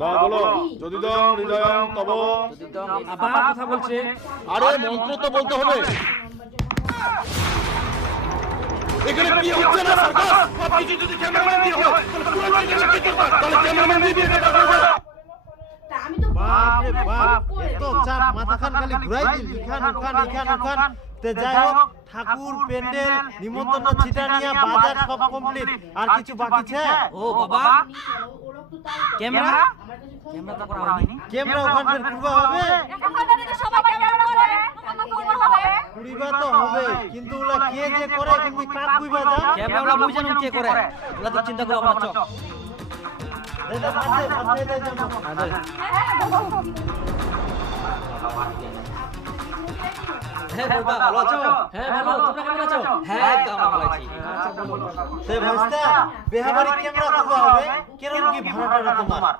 না বলো যদিদং হৃদয়ং তব। আবার কথা বলছে। আরে মন্ত্র তো বলতে হবে। এখানে কি হচ্ছে না সার্কাস? সবকিছু যদি ক্যামেরাম্যান দিয়ে হয় তাহলে ক্যামেরাম্যান দিয়ে এটা করবে। আমি তো বাপ রে বাপ, এত চাপ, মাথাখান খালি ঘুরাই দিল, ইখান ওখান। তে যাই হোক, ঠাকুর, প্যান্ডেল, নিমন্ত্রণ, ছিটানিয়া, বাজার সব কমপ্লিট। আর কিছু বাকি আছে? ও বাবা, ক্যামেরা ক্যামেরা তো করা হয়নি। ক্যামেরা ওখানকার কুড়বা হবে? কুড়িবা তো হবে, কিন্তু ওলা কে যে করে, তুমি কাক কুইবা যা? ক্যামেরা মুই জানো কে করে, ওলা তো চিন্তা করো আমার চক। এটা ফাঁসে দেয় জানো। হ্যাঁ বাবা, ভালো আছো? হ্যাঁ ভালো, তোমরা কেমন আছো? হ্যাঁ আমরা ভালো আছি। আচ্ছা বলো। তে ভাইস্তা, বেহাবাড়ি ক্যামেরা কুড়বা হবে, কেরম কি ভাড়াটা তোমার?